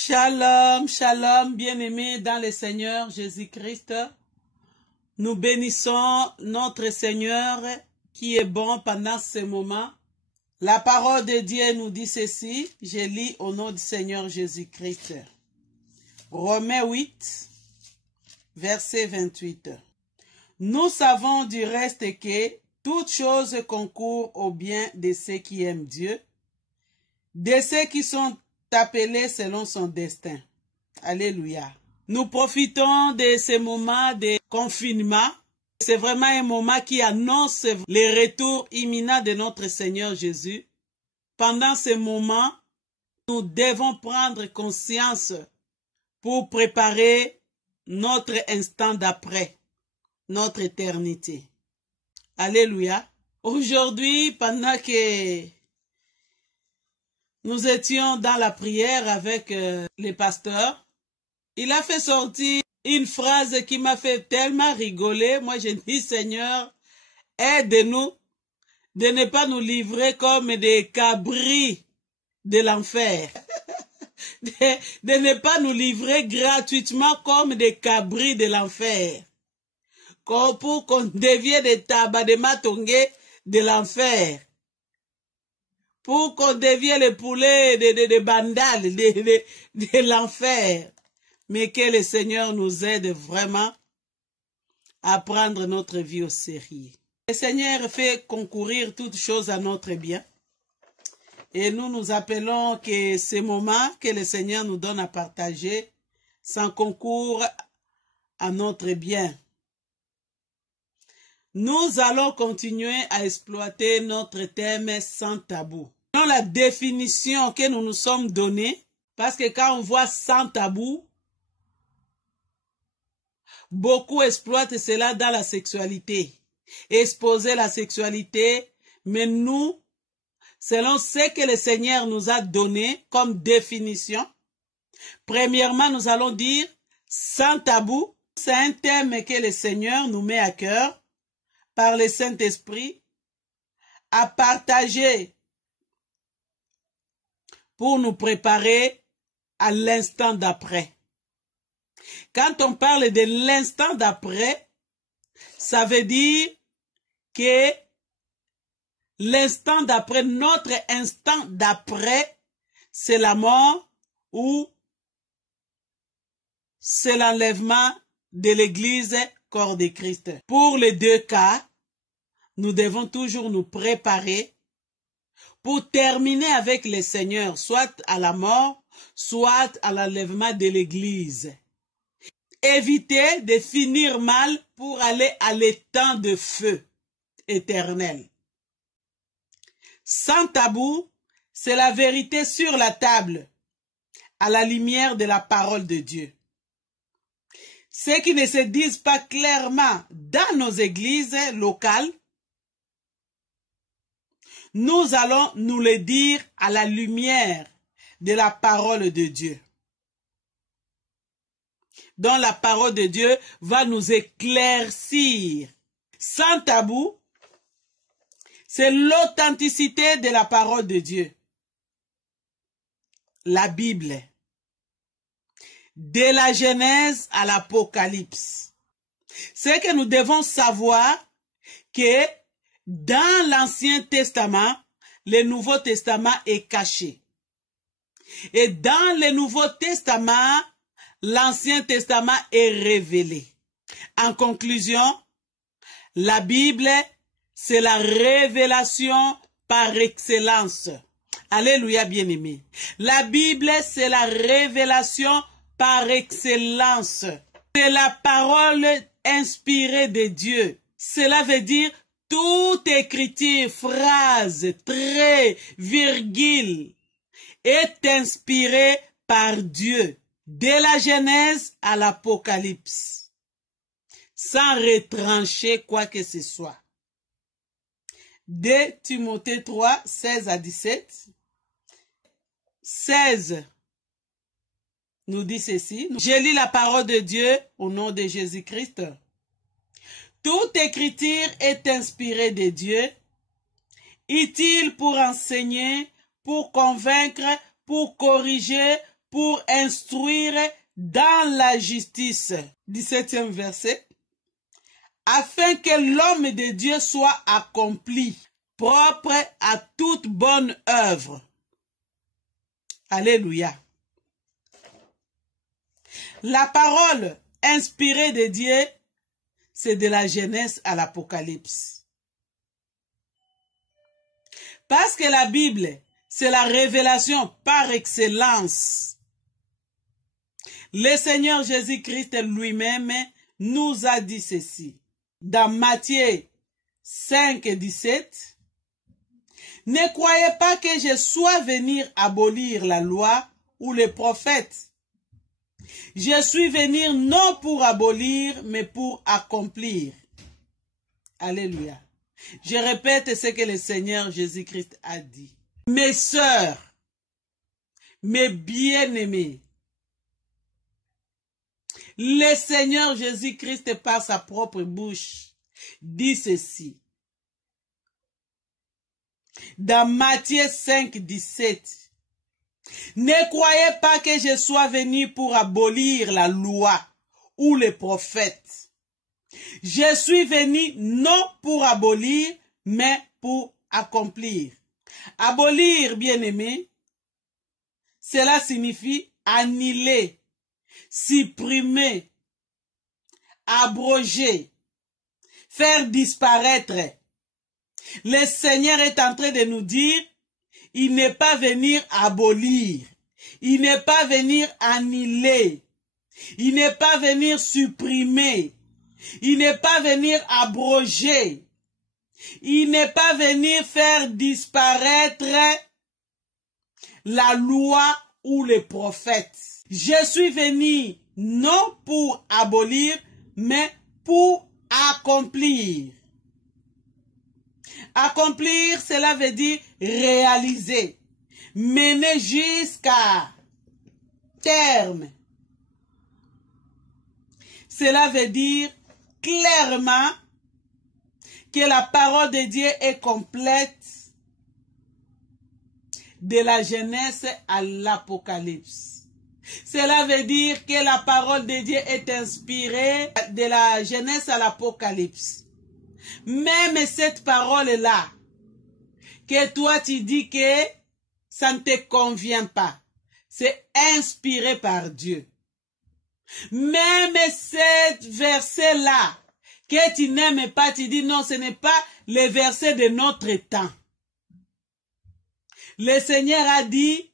Shalom, shalom, bien-aimés dans le Seigneur Jésus-Christ. Nous bénissons notre Seigneur qui est bon pendant ce moment. La parole de Dieu nous dit ceci, je lis au nom du Seigneur Jésus-Christ. Romains 8, verset 28. Nous savons du reste que toute chose concourt au bien de ceux qui aiment Dieu, de ceux qui sont appelés selon son destin. Alléluia. Nous profitons de ce moment de confinement. C'est vraiment un moment qui annonce le retour imminent de notre Seigneur Jésus. Pendant ce moment, nous devons prendre conscience pour préparer notre instant d'après, notre éternité. Alléluia. Aujourd'hui, pendant que nous étions dans la prière avec les pasteurs, il a fait sortir une phrase qui m'a fait tellement rigoler. Moi, je dis, Seigneur, aide-nous de ne pas nous livrer comme des cabris de l'enfer. de ne pas nous livrer gratuitement comme des cabris de l'enfer. Pour qu'on devienne des tabacs de matongé de l'enfer. Pour qu'on devienne les poulets de bandales de l'enfer. Mais que le Seigneur nous aide vraiment à prendre notre vie au sérieux. Le Seigneur fait concourir toutes choses à notre bien. Et nous appelons que ces moments que le Seigneur nous donne à partager sans concours à notre bien. Nous allons continuer à exploiter notre thème sans tabou. Dans la définition que nous nous sommes donnée, parce que quand on voit sans tabou, beaucoup exploitent cela dans la sexualité, exposer la sexualité, mais nous, selon ce que le Seigneur nous a donné comme définition, premièrement, nous allons dire sans tabou. C'est un thème que le Seigneur nous met à cœur par le Saint-Esprit à partager pour nous préparer à l'instant d'après. Quand on parle de l'instant d'après, ça veut dire que l'instant d'après, notre instant d'après, c'est la mort ou c'est l'enlèvement de l'Église corps de Christ. Pour les deux cas, nous devons toujours nous préparer pour terminer avec le Seigneur, soit à la mort, soit à l'enlèvement de l'Église. Éviter de finir mal pour aller à l'étang de feu éternel. Sans tabou, c'est la vérité sur la table, à la lumière de la parole de Dieu. Ceux qui ne se disent pas clairement dans nos églises locales, nous allons nous le dire à la lumière de la parole de Dieu. Dont la parole de Dieu va nous éclaircir. Sans tabou, c'est l'authenticité de la parole de Dieu. La Bible. De la Genèse à l'Apocalypse. C'est que nous devons savoir que dans l'Ancien Testament, le Nouveau Testament est caché. Et dans le Nouveau Testament, l'Ancien Testament est révélé. En conclusion, la Bible, c'est la révélation par excellence. Alléluia, bien-aimé. La Bible, c'est la révélation par excellence. C'est la parole inspirée de Dieu. Cela veut dire toute écriture, phrase, trait, virgule est inspirée par Dieu. De la Genèse à l'Apocalypse. Sans retrancher quoi que ce soit. 2 Timothée 3, 16 à 17. 16 nous dit ceci. Je lis la parole de Dieu au nom de Jésus-Christ. Toute écriture est inspirée de Dieu, utile pour enseigner, pour convaincre, pour corriger, pour instruire dans la justice. 17e verset. Afin que l'homme de Dieu soit accompli, propre à toute bonne œuvre. Alléluia. La parole inspirée de Dieu, c'est de la Genèse à l'Apocalypse. Parce que la Bible, c'est la révélation par excellence. Le Seigneur Jésus-Christ lui-même nous a dit ceci. Dans Matthieu 5, 17, « Ne croyez pas que je sois venu abolir la loi ou les prophètes. Je suis venu non pour abolir, mais pour accomplir. » Alléluia. Je répète ce que le Seigneur Jésus-Christ a dit. Mes sœurs, mes bien-aimés, le Seigneur Jésus-Christ par sa propre bouche dit ceci. Dans Matthieu 5, 17. « Ne croyez pas que je sois venu pour abolir la loi ou les prophètes. Je suis venu non pour abolir, mais pour accomplir. » Abolir, bien-aimé, cela signifie annuler, supprimer, abroger, faire disparaître. Le Seigneur est en train de nous dire, il n'est pas venu abolir, il n'est pas venu annuler, il n'est pas venu supprimer, il n'est pas venu abroger, il n'est pas venu faire disparaître la loi ou les prophètes. Je suis venu non pour abolir, mais pour accomplir. Accomplir, cela veut dire réaliser, mener jusqu'à terme. Cela veut dire clairement que la parole de Dieu est complète de la Genèse à l'Apocalypse. Cela veut dire que la parole de Dieu est inspirée de la Genèse à l'Apocalypse. Même cette parole-là, que toi tu dis que ça ne te convient pas, c'est inspiré par Dieu. Même ce verset-là, que tu n'aimes pas, tu dis non, ce n'est pas le verset de notre temps. Le Seigneur a dit,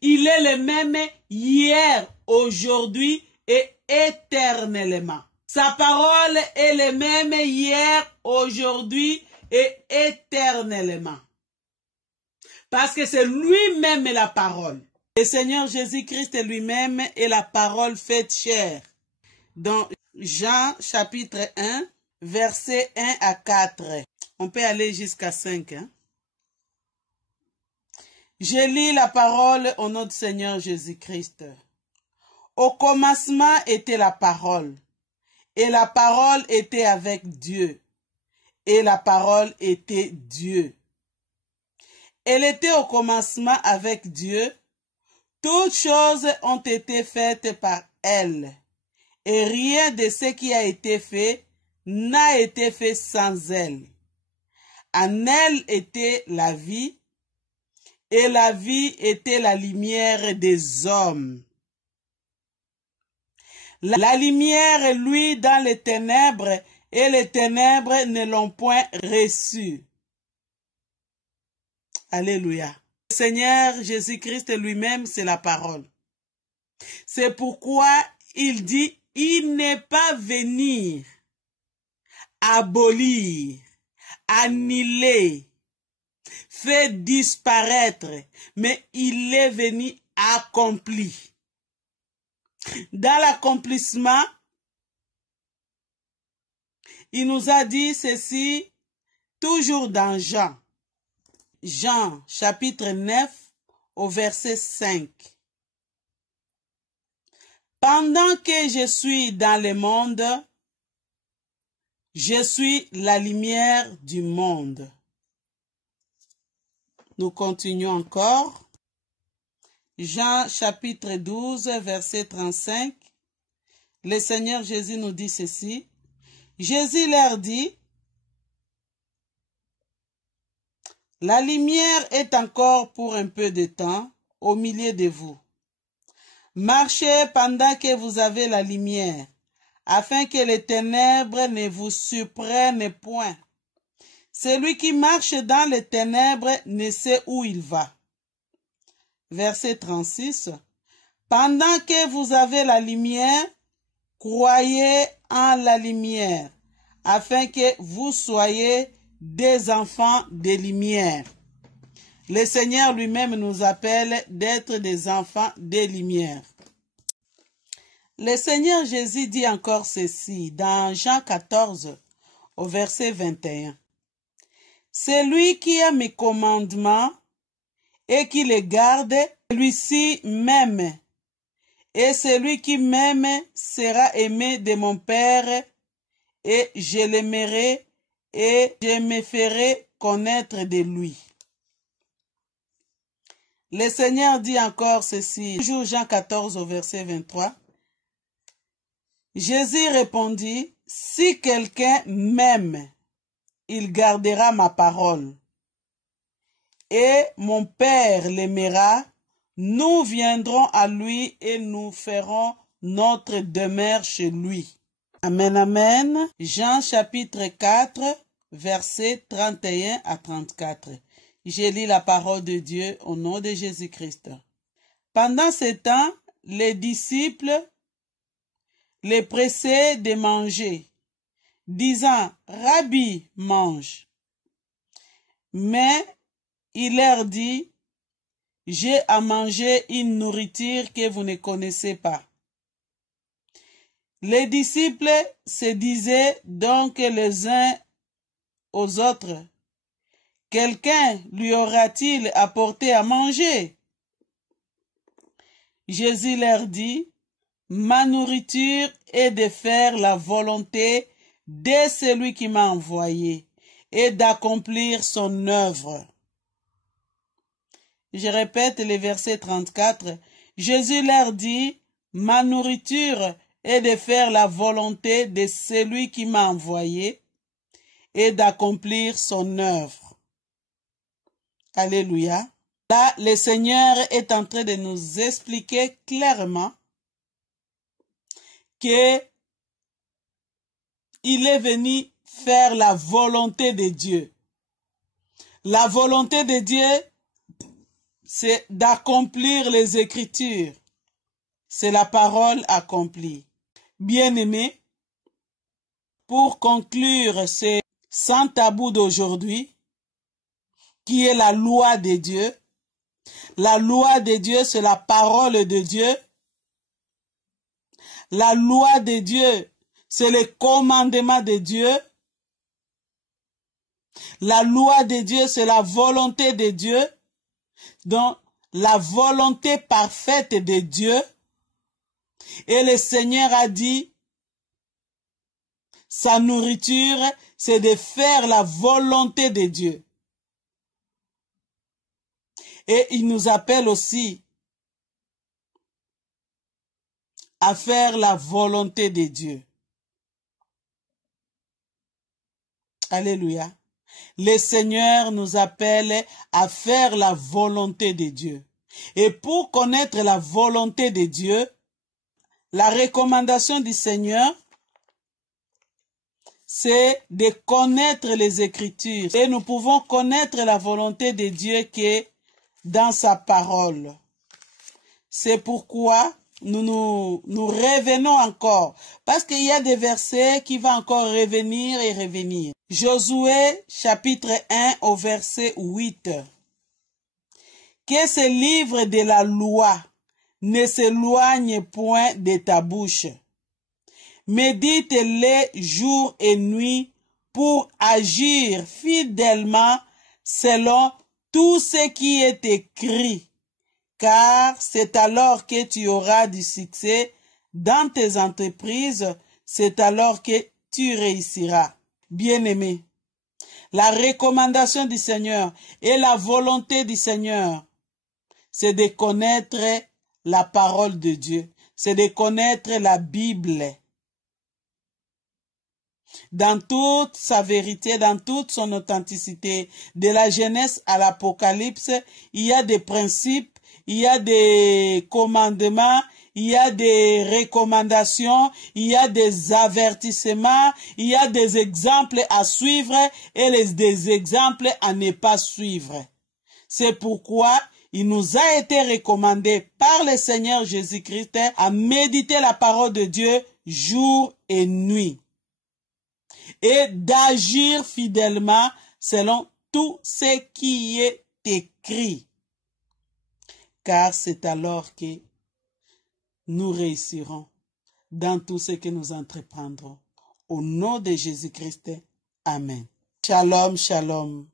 il est le même hier, aujourd'hui et éternellement. Sa parole est le même hier, aujourd'hui et éternellement. Parce que c'est lui-même la parole. Le Seigneur Jésus-Christ lui-même est la parole faite chair. Dans Jean chapitre 1, versets 1 à 4. On peut aller jusqu'à 5. Je lis la parole au nom du Seigneur Jésus-Christ. Au commencement était la parole, et la parole était avec Dieu, et la parole était Dieu. Elle était au commencement avec Dieu. Toutes choses ont été faites par elle, et rien de ce qui a été fait n'a été fait sans elle. En elle était la vie, et la vie était la lumière des hommes. La lumière, lui, dans les ténèbres, et les ténèbres ne l'ont point reçue. Alléluia. Le Seigneur Jésus-Christ lui-même, c'est la parole. C'est pourquoi il dit, il n'est pas venu abolir, annuler, faire disparaître, mais il est venu accomplir. Dans l'accomplissement, il nous a dit ceci, toujours dans Jean. Jean, chapitre 9, au verset 5. Pendant que je suis dans le monde, je suis la lumière du monde. Nous continuons encore. Jean chapitre 12, verset 35, le Seigneur Jésus nous dit ceci. Jésus leur dit, « La lumière est encore pour un peu de temps au milieu de vous. Marchez pendant que vous avez la lumière, afin que les ténèbres ne vous surprennent point. Celui qui marche dans les ténèbres ne sait où il va. » Verset 36. Pendant que vous avez la lumière, croyez en la lumière, afin que vous soyez des enfants de lumière. Le Seigneur lui-même nous appelle d'être des enfants de lumière. Le Seigneur Jésus dit encore ceci dans Jean 14, au verset 21. Celui qui a mes commandements et qui les garde, celui-ci m'aime. Et celui qui m'aime sera aimé de mon Père, et je l'aimerai et je me ferai connaître de lui. Le Seigneur dit encore ceci, toujours Jean 14 au verset 23. Jésus répondit, « Si quelqu'un m'aime, il gardera ma parole. Et mon Père l'aimera, nous viendrons à lui et nous ferons notre demeure chez lui. » Amen, amen. Jean chapitre 4, versets 31 à 34. Je lis la parole de Dieu au nom de Jésus-Christ. Pendant ce temps, les disciples les pressaient de manger, disant, « Rabbi, mange. » Mais il leur dit, « J'ai à manger une nourriture que vous ne connaissez pas. » Les disciples se disaient donc les uns aux autres, « Quelqu'un lui aura-t-il apporté à manger? » Jésus leur dit, « Ma nourriture est de faire la volonté de celui qui m'a envoyé et d'accomplir son œuvre. » Je répète le verset 34. Jésus leur dit, « Ma nourriture est de faire la volonté de celui qui m'a envoyé et d'accomplir son œuvre. » Alléluia. Là, le Seigneur est en train de nous expliquer clairement que il est venu faire la volonté de Dieu. La volonté de Dieu, c'est d'accomplir les Écritures. C'est la parole accomplie. Bien-aimés, pour conclure ce sans tabou d'aujourd'hui, qui est la loi de Dieu. La loi de Dieu, c'est la parole de Dieu. La loi de Dieu, c'est le commandement de Dieu. La loi de Dieu, c'est la volonté de Dieu. Donc, la volonté parfaite de Dieu. Et le Seigneur a dit, sa nourriture, c'est de faire la volonté de Dieu. Et il nous appelle aussi à faire la volonté de Dieu. Alléluia. Le Seigneur nous appelle à faire la volonté de Dieu. Et pour connaître la volonté de Dieu, la recommandation du Seigneur, c'est de connaître les Écritures. Et nous pouvons connaître la volonté de Dieu qui est dans sa parole. C'est pourquoi nous revenons encore. Parce qu'il y a des versets qui vont encore revenir et revenir. Josué chapitre 1 au verset 8. Que ce livre de la loi ne s'éloigne point de ta bouche. Médite-les jour et nuit pour agir fidèlement selon tout ce qui est écrit, car c'est alors que tu auras du succès dans tes entreprises, c'est alors que tu réussiras. Bien-aimé, la recommandation du Seigneur et la volonté du Seigneur, c'est de connaître la parole de Dieu, c'est de connaître la Bible. Dans toute sa vérité, dans toute son authenticité, de la Genèse à l'Apocalypse, il y a des principes, il y a des commandements, il y a des recommandations, il y a des avertissements, il y a des exemples à suivre et des exemples à ne pas suivre. C'est pourquoi il nous a été recommandé par le Seigneur Jésus-Christ à méditer la parole de Dieu jour et nuit et d'agir fidèlement selon tout ce qui est écrit. Car c'est alors que nous réussirons dans tout ce que nous entreprendrons. Au nom de Jésus-Christ, Amen. Shalom, shalom.